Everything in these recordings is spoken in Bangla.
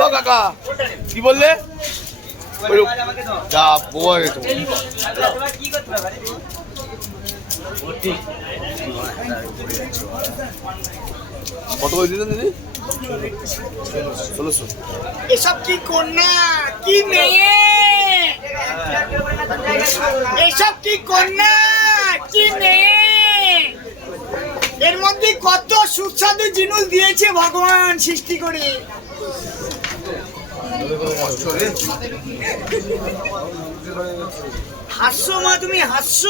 ও কাকা কি বললে? যা বই কত করে দিলেন দিদি? 1600। এসব কি কন্যা কি মেয়ে, এসব কি কন্যা কি মেয়ে, এর মধ্যে কত সুস্বাদু জিনিস দিয়েছে ভগবান সৃষ্টি করে। হাস্য মা, তুমি হাস্য,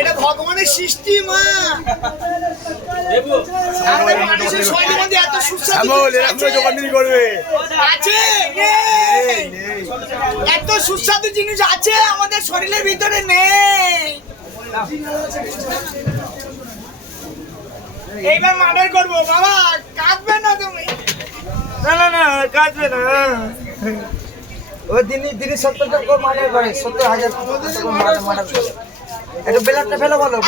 এটা ভগবানের সৃষ্টি মা। আমাদের মানুষের শরীরের মধ্যে এত সুস্বাদু আছে, এত সুস্বাদু জিনিস আছে আমাদের শরীরের ভিতরে নেই। এইবার মার্ডার করবো বাবা, কাঁদবে না তুমি? না না না, কাটবে না। ও দিনে 70 টাকা মার্ডার করে, 70,000 মার্ডার করে। একটু বেলাটা ফেলো বলো।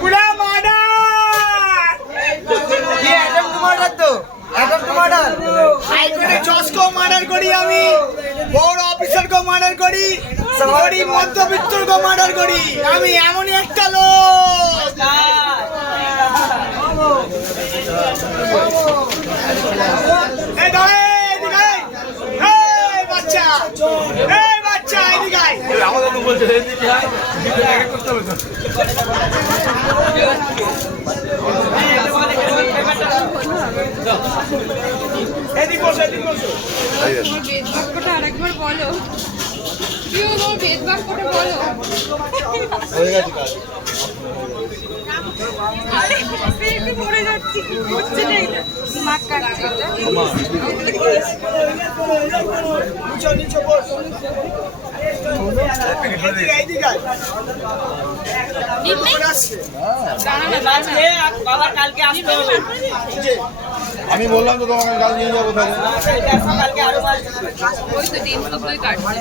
পুরা মার্ডার, কি অ্যাটেম্প টু মার্ডার তো? Attempt to murder. হাইকোর্টে জজকেও মার্ডার করি আমি, বড় অফিসারকেও মার্ডর করি, গরিব মধ্যবিত্তকেও মার্ডার করি। আমি এমনই একটা লোক। এই দাঁড়া, এদিকে আয়। এই বাচ্চা, এই বাচ্চা এদিকে আয়। আমাদের তো বলছে এদিকে আয়, করতে হবে তো। এদিকে বসো, এদিকে বসো। বেদবাক্যটা আরেকবার বলো, প্রিয় তোমার বেদবাক্যটা বলো। হয়ে গেছে কাজ। আরে একটু পড়ে যাচ্ছি, কি করছে না এটা? মাছ কাটছে এটা। নিচো নিচো বসো। এদিকে এদিকে আয়। আমি বললাম তো তোমাকে কাল নিয়ে যাবো তাহলে। ওই তো ডিম শুদ্ধই কাটছে।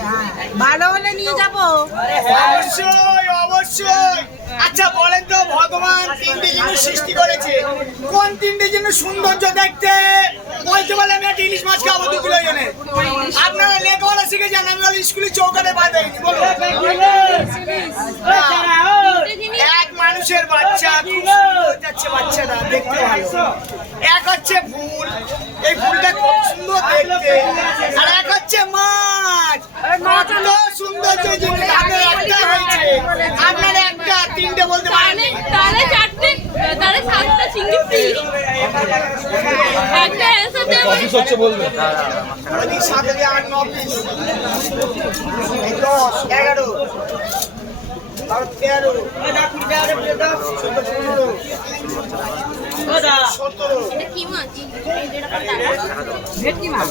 ভালো হলে নিয়ে যাবো। অবশ্যই অবশ্যই। আচ্ছা বলেন তো, ভগবান তিনটে জিনিস সৃষ্টি করেছে, কোন তিনটে জিনিস সৌন্দর্য দেখতে? বলতে বলে আমি একটা ইলিশ মাছ খাবো 2 কিলো এনে। আপনারা লেখাপড়া শিখে যান, আমি বলি স্কুলে চৌকাটে বাঁধাইনি। বলো এক মানুষের বাচ্চা, খুব সুন্দর যাচ্ছে বাচ্চাটা, দেখতে ভালো। এক হচ্ছে ফুল, এই ফুলটা খুব সুন্দর দেখতে। আর এক হচ্ছে মাছ, কত সৌন্দর্য জিনিস। আপনার একটা হয়েছে, আপনার একটা, তিনটে বলতে পারেন। তাহলে 4টে, তাহলে 7টা চিংড়ি ফ্রি। একটা অ্যানসার দেব। অফিস হচ্ছে বলবে। ওদিক 7 দিয়ে 8 9 পিস, 10 11 আর 13 17। এটা কি মাছ? ভেটকি মাছ।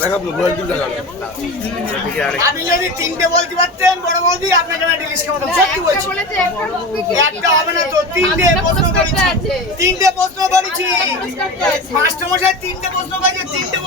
আপনি যদি তিনটে বলতে পারতেন বড় বৌদি, আপনাকে আমি ডিলিশ খাওয়াতাম। সত্যি বলছি, বলেছে একটার মধ্যে কি? একটা হবে না তো, তিনটে প্রশ্ন করেছি, তিনটে প্রশ্ন করেছি। মাস্টারমশাই 3টে প্রশ্ন করেছে, 3টে